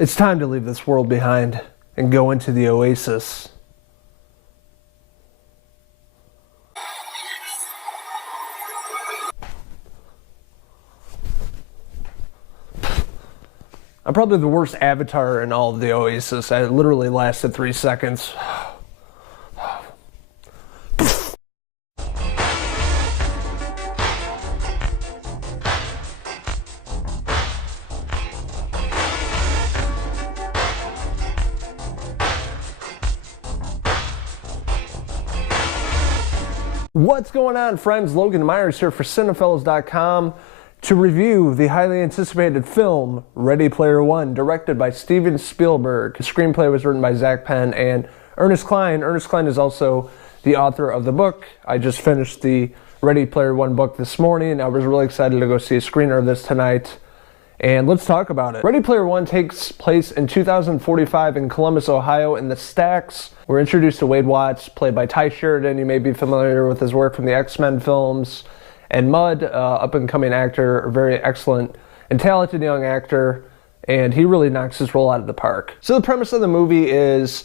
It's time to leave this world behind and go into the Oasis. I'm probably the worst avatar in all of the Oasis. I literally lasted 3 seconds. What's going on, friends? Logan Myerz here for Cinephellas.com to review the highly anticipated film Ready Player One, directed by Steven Spielberg. The screenplay was written by Penn and Ernest Cline. Ernest Cline is also the author of the book. I just finished the Ready Player One book this morning. I was really excited to go see a screener of this tonight. And let's talk about it. Ready Player One takes place in 2045 in Columbus, Ohio, in the Stacks. We're introduced to Wade Watts, played by Sheridan. You may be familiar with his work from the X-Men films. And Mud, up-and-coming actor, a very excellent and talented young actor, and he really knocks his role out of the park. So the premise of the movie is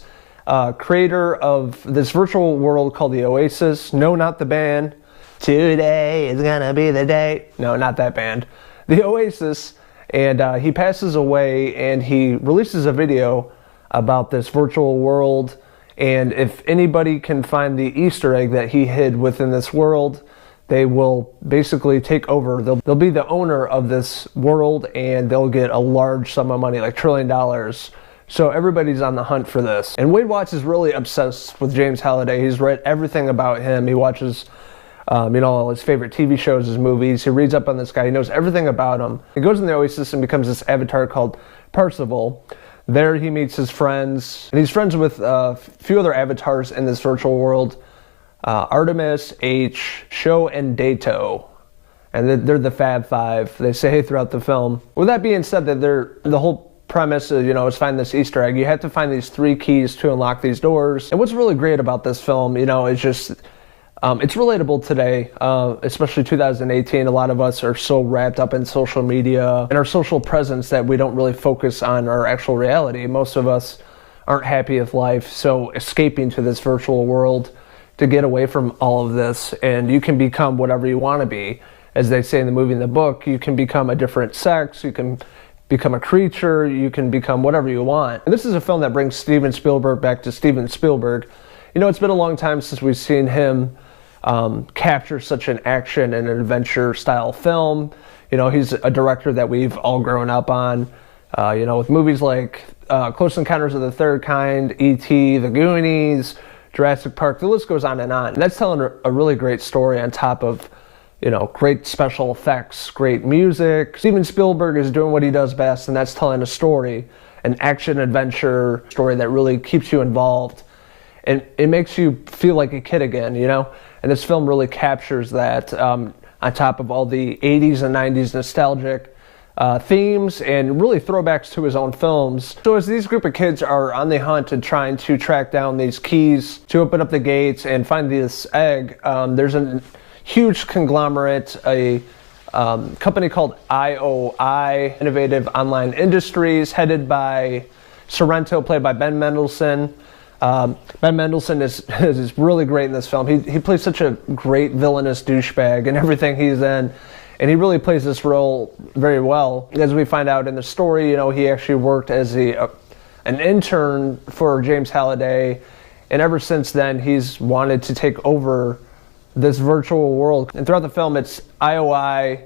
creator of this virtual world called the Oasis. No, not the band. Today is gonna be the day. No, not that band. The Oasis. And he passes away, and he releases a video about this virtual world, and if anybody can find the Easter egg that he hid within this world, they will basically take over. They'll be the owner of this world, and they'll get a large sum of money, like $1 trillion. So everybody's on the hunt for this. And Wade Watts is really obsessed with James Halliday. He's read everything about him. He watches all his favorite TV shows, his movies. He reads up on this guy. He knows everything about him. He goes in the Oasis and becomes this avatar called Percival. There he meets his friends, and he's friends with a few other avatars in this virtual world. Artemis, H, Sho, and Dato. And they're the Fab Five, they say throughout the film. With that being said, that the whole premise is find this Easter egg. You have to find these 3 keys to unlock these doors. And what's really great about this film, is just it's relatable today, especially 2018. A lot of us are so wrapped up in social media and our social presence that we don't really focus on our actual reality. Most of us aren't happy with life, so escaping to this virtual world to get away from all of this, and you can become whatever you want to be. As they say in the movie and the book, you can become a different sex, you can become a creature, you can become whatever you want. And this is a film that brings Steven Spielberg back to Steven Spielberg. It's been a long time since we've seen him capture such an action and an adventure style film. He's a director that we've all grown up on, with movies like Close Encounters of the Third Kind, E.T., The Goonies, Jurassic Park, the list goes on. And that's telling a really great story on top of, great special effects, great music. Steven Spielberg is doing what he does best, and that's telling a story, an action adventure story that really keeps you involved. And it makes you feel like a kid again, And this film really captures that on top of all the 80s and 90s nostalgic themes and really throwbacks to his own films. So as these group of kids are on the hunt and trying to track down these keys to open up the gates and find this egg, there's a huge conglomerate, a company called IOI, Innovative Online Industries, headed by Sorrento, played by Ben Mendelsohn. Ben Mendelsohn is really great in this film. He plays such a great villainous douchebag in everything he's in, and he really plays this role very well. As we find out in the story, he actually worked as an intern for James Halliday, and ever since then he's wanted to take over this virtual world. And throughout the film, it's IOI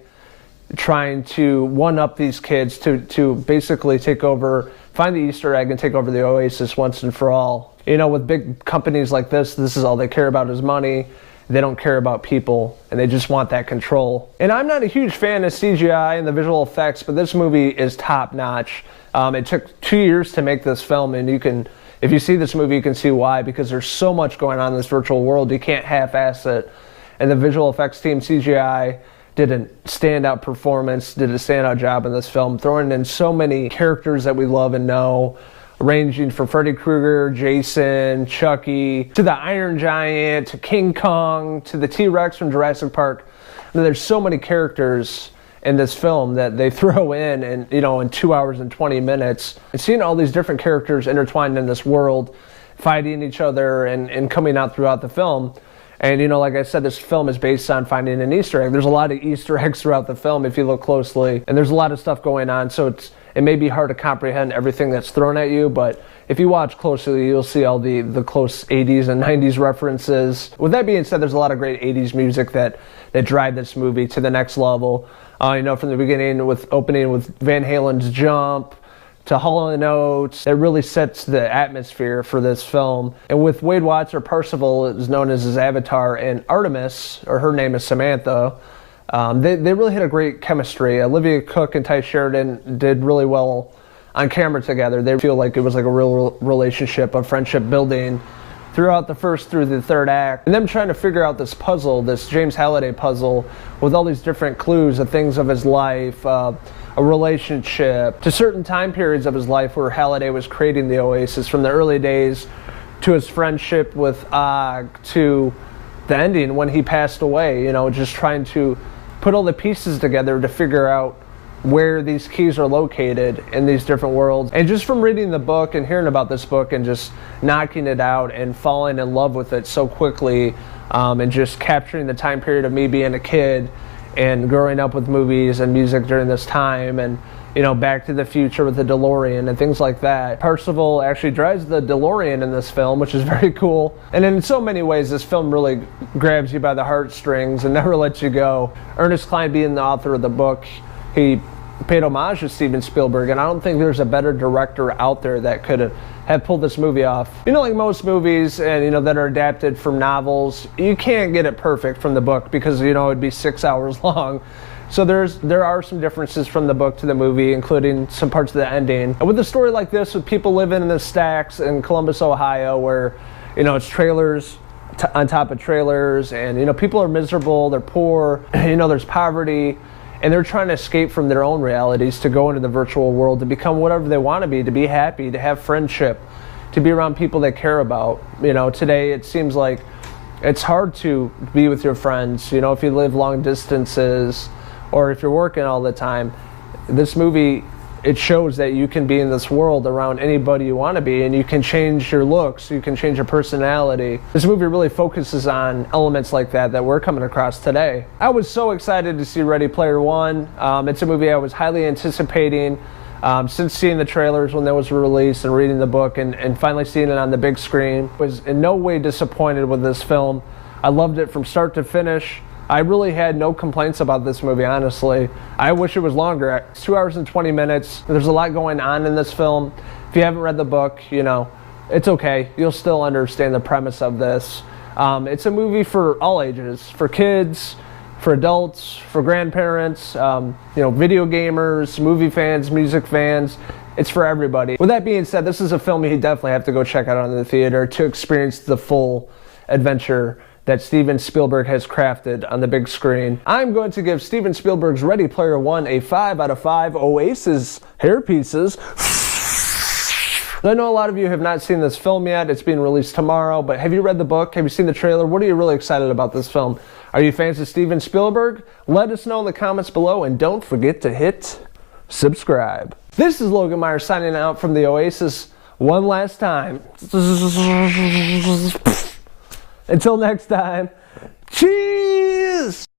trying to one-up these kids to basically take over, find the Easter egg and take over the Oasis once and for all. With big companies like this is all they care about is money. They don't care about people, and they just want that control. And I'm not a huge fan of CGI and the visual effects, but this movie is top-notch. It took 2 years to make this film, and if you see this movie, you can see why, because there's so much going on in this virtual world. You can't half-ass it. And the visual effects team, CGI, did a standout performance, did a standout job in this film, throwing in so many characters that we love and know, ranging from Freddy Krueger, Jason, Chucky, to the Iron Giant, to King Kong, to the T-Rex from Jurassic Park. There's so many characters in this film that they throw in, and in 2 hours and 20 minutes. And seeing all these different characters intertwined in this world, fighting each other and coming out throughout the film. And, like I said, this film is based on finding an Easter egg. There's a lot of Easter eggs throughout the film if you look closely. And there's a lot of stuff going on, so it may be hard to comprehend everything that's thrown at you, but if you watch closely, you'll see all the close 80s and 90s references. With that being said, there's a lot of great 80s music that drive this movie to the next level. From the beginning, opening with Van Halen's Jump, to Hall & Oates. It really sets the atmosphere for this film. And with Wade Watts, or Percival, is known as his avatar, and Artemis, or her name is Samantha, they really had a great chemistry. Olivia, Cooke, and Sheridan did really well on camera together. They feel like it was like a real relationship, a friendship building throughout the first through the third act. And them trying to figure out this puzzle, this James Halliday puzzle, with all these different clues of things of his life, a relationship, to certain time periods of his life where Halliday was creating the Oasis, from the early days to his friendship with Og, to the ending when he passed away, just trying to put all the pieces together to figure out where these keys are located in these different worlds. And just from reading the book and hearing about this book and just knocking it out and falling in love with it so quickly, and just capturing the time period of me being a kid and growing up with movies and music during this time, and Back to the Future with the DeLorean and things like that. Percival actually drives the DeLorean in this film, which is very cool. And in so many ways, this film really grabs you by the heartstrings and never lets you go. Ernest Cline, being the author of the book, he paid homage to Steven Spielberg, and I don't think there's a better director out there that could have pulled this movie off. Like most movies and that are adapted from novels, you can't get it perfect from the book because it'd be 6 hours long. So there are some differences from the book to the movie, including some parts of the ending. And with a story like this, with people living in the stacks in Columbus, Ohio, where it's trailers on top of trailers, and people are miserable, they're poor, there's poverty, and they're trying to escape from their own realities to go into the virtual world, to become whatever they want to be happy, to have friendship, to be around people they care about. Today it seems like it's hard to be with your friends, if you live long distances or if you're working all the time. This movie, it shows that you can be in this world around anybody you want to be, and you can change your looks, you can change your personality. This movie really focuses on elements like that we're coming across today. I was so excited to see Ready Player One. It's a movie I was highly anticipating since seeing the trailers when that was released and reading the book and finally seeing it on the big screen. I was in no way disappointed with this film. I loved it from start to finish. I really had no complaints about this movie, honestly. I wish it was longer. It's 2 hours and 20 minutes. There's a lot going on in this film. If you haven't read the book, it's okay. You'll still understand the premise of this. It's a movie for all ages, for kids, for adults, for grandparents, video gamers, movie fans, music fans. It's for everybody. With that being said, this is a film you definitely have to go check out in the theater to experience the full adventure that Steven Spielberg has crafted on the big screen. I'm going to give Steven Spielberg's Ready Player One a 5 out of 5 Oasis hair pieces. I know a lot of you have not seen this film yet. It's being released tomorrow, but have you read the book? Have you seen the trailer? What are you really excited about this film? Are you fans of Steven Spielberg? Let us know in the comments below, and don't forget to hit subscribe. This is Logan Myerz signing out from the Oasis one last time. Until next time, cheers!